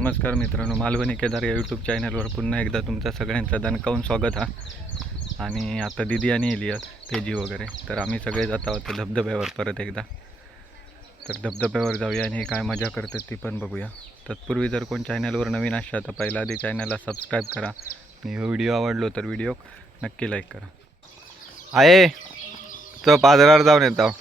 नमस्कार मित्रांनो मालवणी केदार या यूट्यूब चॅनलवर पुन्हा एकदा तुमचं सगळ्यांचं दणकावून स्वागत हा. आणि आता दिदी आणि एलियत तेजी वगैरे. तर आम्ही सगळे जात आहोत धबधब्यावर परत एकदा. तर धबधब्यावर जाऊया आणि काय मजा करतात ती पण बघूया. तत्पूर्वी जर कोण चॅनलवर नवीन असाल तर पहिला आधी चॅनलला सबस्क्राईब करा. आणि हो हा व्हिडिओ आवडलो तर व्हिडिओ नक्की लाईक करा. आहे तो पाजरावर जाऊन येतो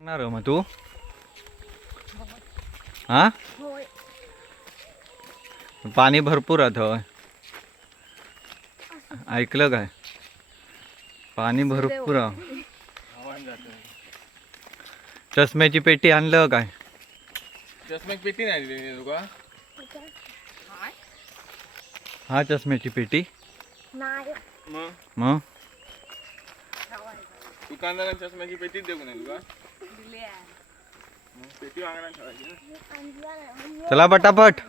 करणार मग तू? हा? पाणी भरपूर आता होय ऐकलं काय? पाणी भरपूर आहे. चष्म्याची पेटी आणलं काय? चष्म्याची पेटी नाही दिली तुका? हा चष्म्याची पेटी? नाही. मग? दुकानदारांनी चष्म्याची पेटीच देऊ नाही तुका? चला पटापट.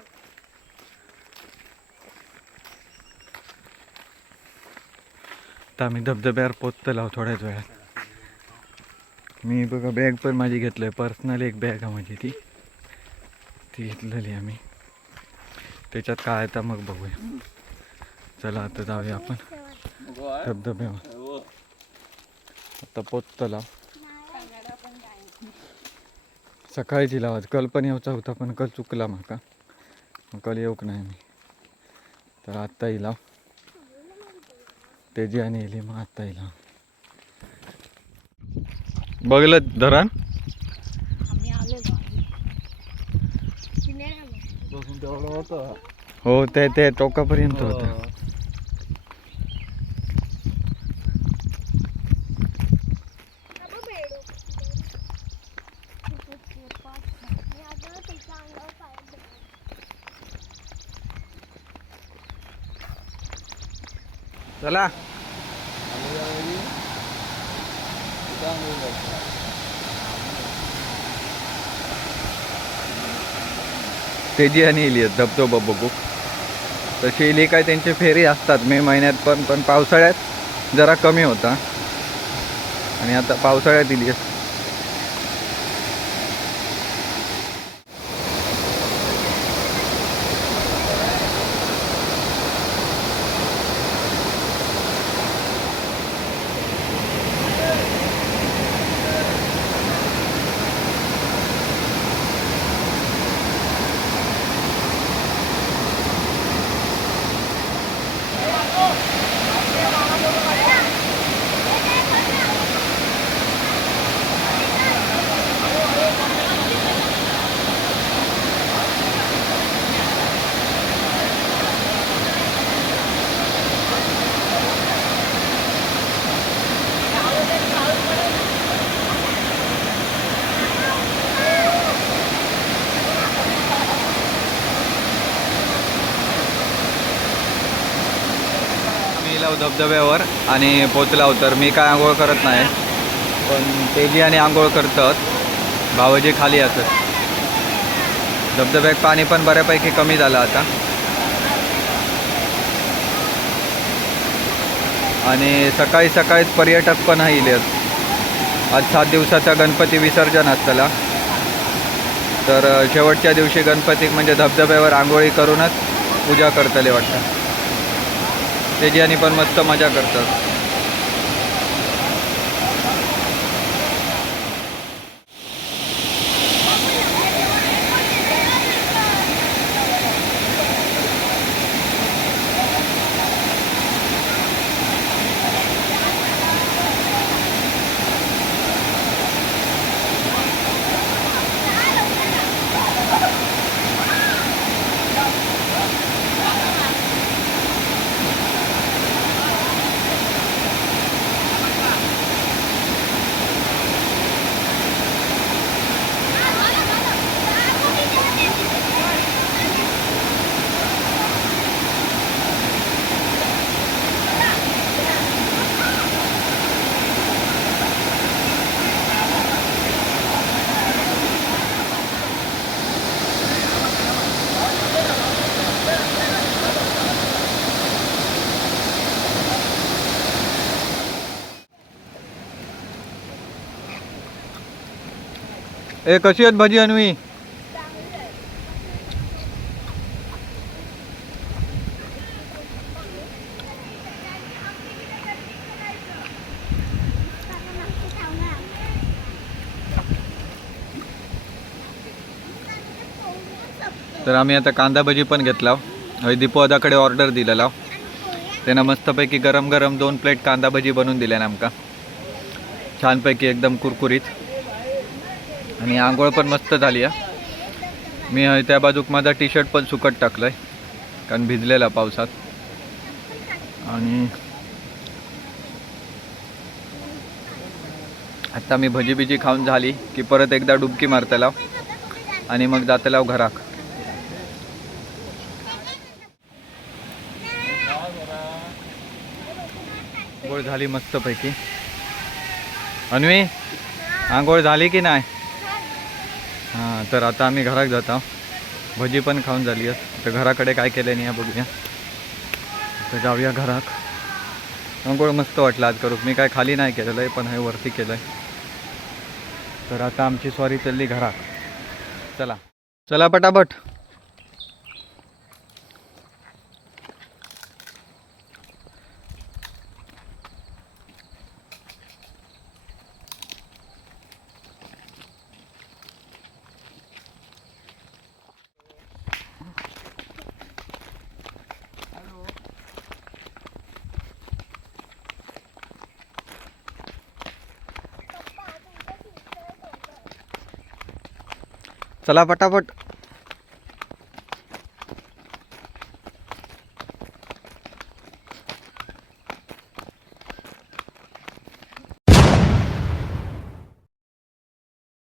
आता आम्ही धबधब्यावर पोचतलो थोड्याच वेळात. मी बघा बॅग पण माझी घेतलंय. पर्सनल एक बॅग आहे माझी ती. ती घेतलेली आम्ही. त्याच्यात काय आता मग बघूया. चला आता जाऊया आपण. धबधब्यावर. आता पोचतला. सकाळची लावाज कल पण येऊचा होता पण कल चुकला माका. मग कल येऊक नाही मी. तर आत्ता येला तेजी आणि येली मग आत्ता येला बघलं धरण? आम्ही आलो बसून तेवढं होतं. हो ते ते टोकापर्यंत होतं. चला. तेजी आणि इली धबधबा बघू. तशी इली काय त्यांचे फेरी असतात. मे महिन्यात पण पण पावसाळ्यात जरा कमी होता. आणि आता पावसाळ्यात इली आम्ही लाव धबधब्यावर आणि पोचलाव तर मी काय आंघोळ करत नाही पण तेजी आणि आंघोळ करतात. भावजी खाली असत धबधब्यात पाणी पण बऱ्यापैकी कमी झालं आता. आणि सकाळी सकाळीच पर्यटक पण येईल आज सात दिवसाचा गणपती विसर्जन असताना तर शेवटच्या दिवशी गणपती म्हणजे धबधब्यावर आंघोळी करूनच पूजा करतले वाटतं. त्याची आणि पण मस्त मजा करतात. ए कशी आहेत भाजी अन्वी? तर आम्ही आता कांदा भजी पण घेतला. हय दीपोदाकडे ऑर्डर दिलेला. त्यांना मस्तपैकी गरम गरम दोन प्लेट कांदा भजी बनवून दिल्या आमका. छानपैकी एकदम कुरकुरीत. आणि आंघोळ पण मस्त झाली आहे मी त्या बाजूक माझा टी शर्ट पण सुकट टाकलाय कारण भिजलेला पावसात. आणि आता मी भजी बिजी खाऊन झाली की परत एकदा डुबकी मारतला आणि मग जातलाव घराक. आंघोळ झाली मस्तपैकी. अन्वी आंघोळ झाली की नाही? हां तर आता आम्ही घरात जात. आहोत भजी पण खाऊन झाली आहे तर घराकडे काय केलं नाही आहे बघूया. तर जाऊया घरात. अंघोळ मस्त वाटलं आज करू मी काय खाली नाही केलेलं आहे पण हे वरती केलं आहे तर आता आमची स्वारी चालली घरात. चला. चला पटापट. चला पटापट.